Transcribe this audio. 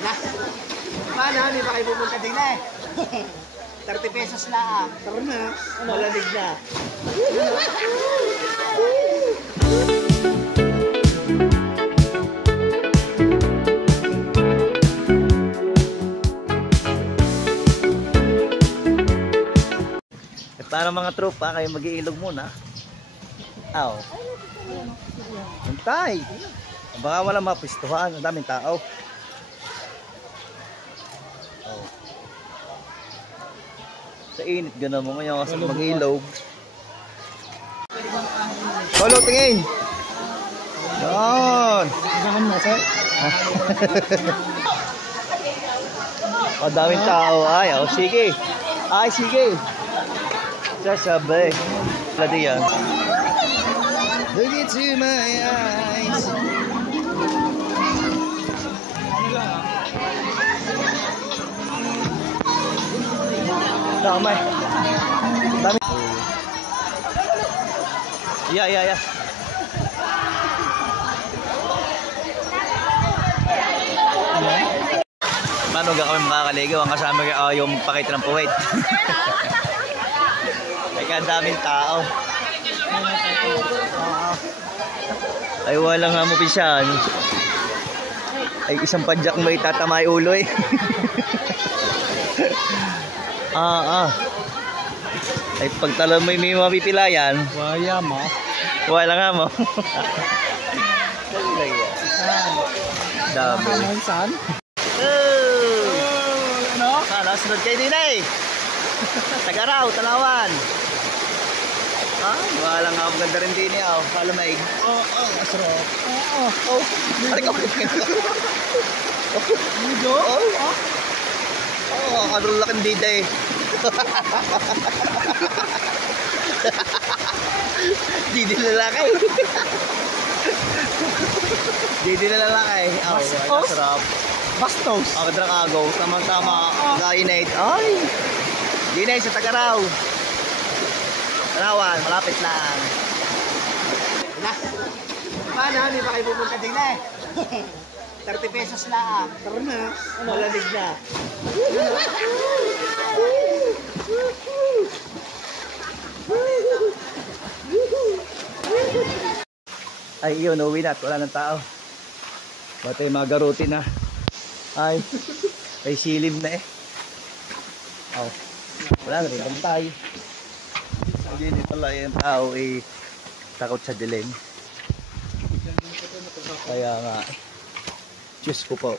Na. Paano? Hindi ba kayo pupunta din na eh? 30 pesos lang. Tara na. Malamig na. Para mga tropa, kayo mag-iilog muna. Aw. Hintay. Baka wala mapistuhan. Ang daming tao. Oh. Sa init gano'n mo ngayon kasi mag-ilog. Solo, tingin. Yan. Ganyan mo, sir. Ang daming tao. Ay, oh, sige. Ay, sige. Sasabi. Lado yan. Look into my eyes. Damay. Dami. Yeah. Paano ga kami makakaligaw? Ang kasama yung pakita ng puwet. Ang daming tao. Ay walang hamupisyan. Ay isang padyak may tatamay ulo eh. Ay pagtalo mo may mapipilayan. Wala mo. Wala nga mo. Dami. Saan? Ano? Sunod kayo din eh. Tagaraw, Talawan. Wala nga, maganda rin din niya. Kalamaig. Masarap. Ano ka? Mudo? Kadol laking dita eh. Didi na lalaki. Didi na lalaki. Masarap. Bastos. Kadrang agaw. Tama-tama. Gainate. Ay! Ginay sa Tagaraw. Talawan, malapit lang. Na. Paano? Hindi ba kayo pupunta din na eh? 30 pesos lang. Tara na. Malamig na. Ay, yun. Uwi na at wala ng tao. Batay mga garuti na. Ay silib na eh. Wala na rin ang tayo. Hindi pala yung tao eh takot sa dilim. Kaya nga Diyos ko po.